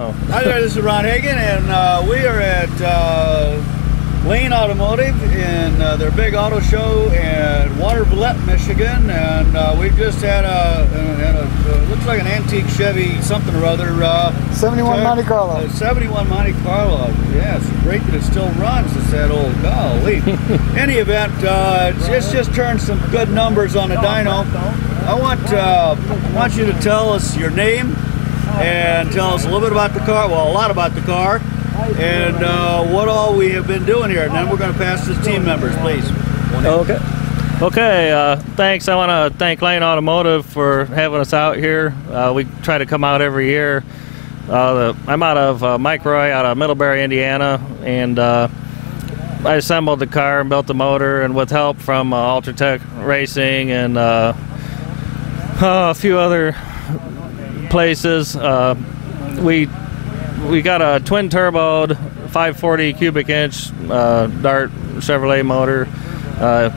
Oh. Hi there, this is Ron Hagen, and we are at Lane Automotive in their big auto show in Watervliet, Michigan, and we've just had looks like an antique Chevy something or other. 71 Monte Carlo. 71 Monte Carlo. Yeah, it's great that it still runs. It's that old golly. Any event, it's just turned some good numbers on the dyno. I want you to tell us your name and tell us a little bit about the car, well, a lot about the car, and what all we have been doing here. And then we're going to pass to the team members, please. Okay. Okay, thanks. I want to thank Lane Automotive for having us out here. We try to come out every year. I'm out of Mike Roy out of Middlebury, Indiana, and I assembled the car and built the motor, and with help from Ultratech Racing and a few other places. We got a twin turboed 540 cubic inch Dart Chevrolet motor,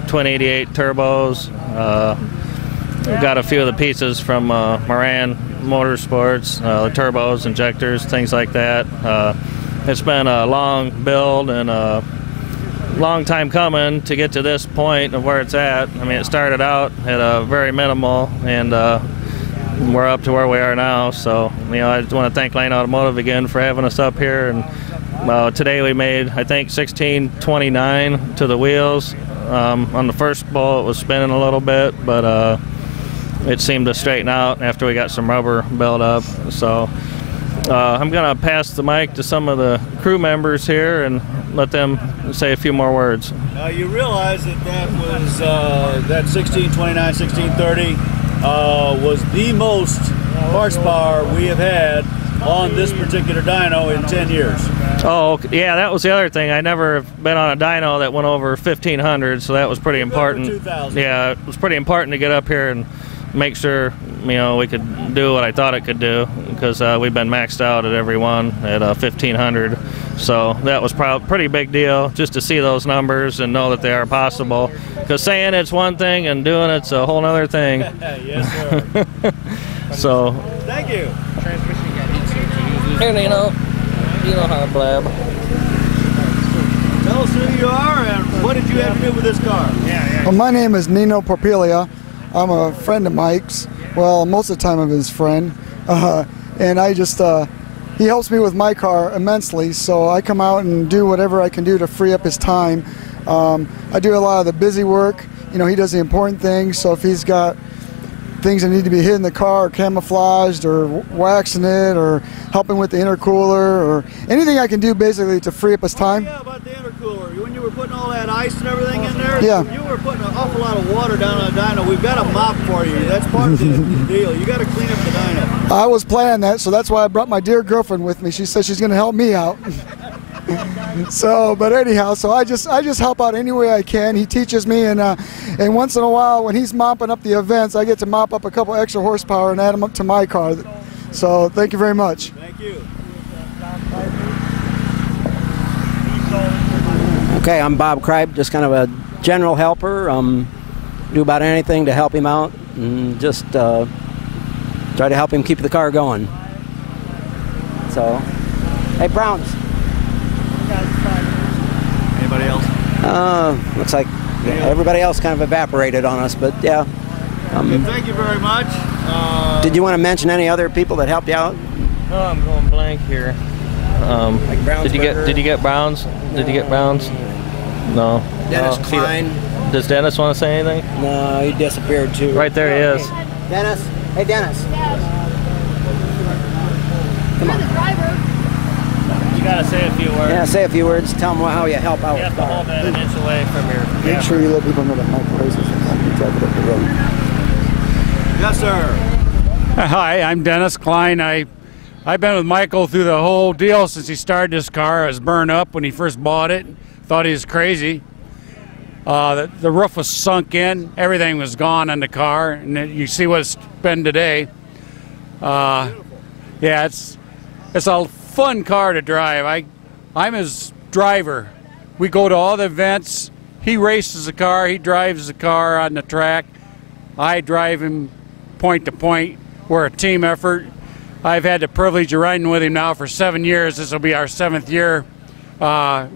twin 88 turbos. We've got a few of the pieces from Moran Motorsports, the turbos, injectors, things like that. It's been a long build and a long time coming to get to this point of where it's at. I mean, it started out at a very minimal, and we're up to where we are now. So, you know, I just want to thank Lane Automotive again for having us up here. And today we made, I think, 1629 to the wheels. On the first bowl, it was spinning a little bit, but it seemed to straighten out after we got some rubber built up. So I'm going to pass the mic to some of the crew members here and let them say a few more words. You realize that was that 1629, 1630 was the most horsepower we have had on this particular dyno in 10 years. Oh, yeah, that was the other thing. I never have been on a dyno that went over 1,500, so that was pretty important. 2,000. Yeah, it was pretty important to get up here and make sure, you know, we could do what I thought it could do, because we've been maxed out at every one at 1,500. So that was probably a pretty big deal just to see those numbers and know that they are possible. Because saying it's one thing and doing it's a whole other thing. Yes, sir. So. Thank you. And you know how to blab. Tell us who you are and what did you have to do with this car? Well, my name is Nino Porpiglia. I'm a friend of Mike's. Well, most of the time I'm his friend. And I just, he helps me with my car immensely, so I come out and do whatever I can do to free up his time. I do a lot of the busy work. You know, he does the important things, so if he's got things that need to be hid in the car or camouflaged or waxing it or helping with the intercooler or anything I can do basically to free up his time. Yeah, about the intercooler. When you were putting all that ice and everything in there, yeah, you were putting an awful lot of water down on the dyno. We've got a mop for you. That's part of the deal. You got to clean up the dyno. I was planning that, so that's why I brought my dear girlfriend with me. She said she's going to help me out. So, but anyhow, so I just help out any way I can. He teaches me, and once in a while, when he's mopping up the events, I get to mop up a couple extra horsepower and add them up to my car. So, thank you very much. Thank you. Okay, I'm Bob Kripe, just kind of a general helper. Do about anything to help him out, and just try to help him keep the car going. So, hey, Browns. Anybody else? Looks like everybody else kind of evaporated on us, but yeah. Thank you very much. Did you want to mention any other people that helped you out? Oh, I'm going blank here. Like Did you get Browns? Did you get Browns? No. Dennis Oh, Klein. Does Dennis want to say anything? No, he disappeared too. Right there he is. Dennis. Hey, Dennis. Come on. You gotta say a few words. Yeah, say a few words. Tell them how you help out. You have to hold that an inch away from your. Make sure you let people know that Mike races and help you drive it up the road. Yes, sir. Hi, I'm Dennis Klein. I've been with Michael through the whole deal since he started this car. It was burned up when he first bought it. Thought he was crazy. The roof was sunk in. Everything was gone on the car, and you see what it's been today. Yeah, it's a fun car to drive. I'm his driver. We go to all the events. He races the car. He drives the car on the track. I drive him point to point. We're a team effort. I've had the privilege of riding with him now for 7 years. This will be our 7th year on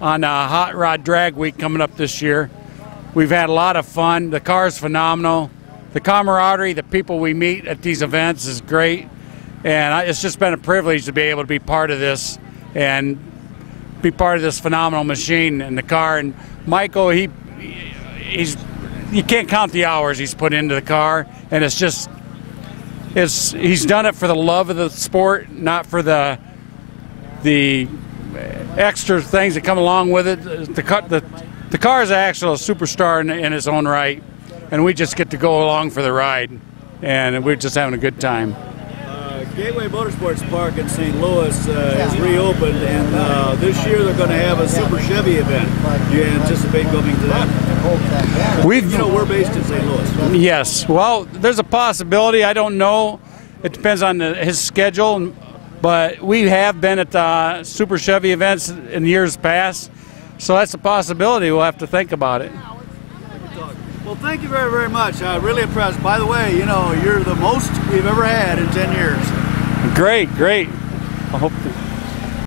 Hot Rod Drag Week coming up this year. We've had a lot of fun. The car's phenomenal. The camaraderie, the people we meet at these events is great. And it's just been a privilege to be able to be part of this and be part of this phenomenal machine in the car. And Michael, you can't count the hours he's put into the car, and he's done it for the love of the sport, not for the extra things that come along with it. The car is actually a superstar in its own right, and we just get to go along for the ride, and we're just having a good time. Gateway Motorsports Park in St. Louis is reopened, and this year they're going to have a Super Chevy event. Do you anticipate coming to that? We're based in St. Louis. Yes. Well, there's a possibility. I don't know. It depends on his schedule, but we have been at Super Chevy events in years past, so that's a possibility. We'll have to think about it. Well, thank you very, very much. Really impressed. By the way, you're the most we've ever had in 10 years. Great. I hope to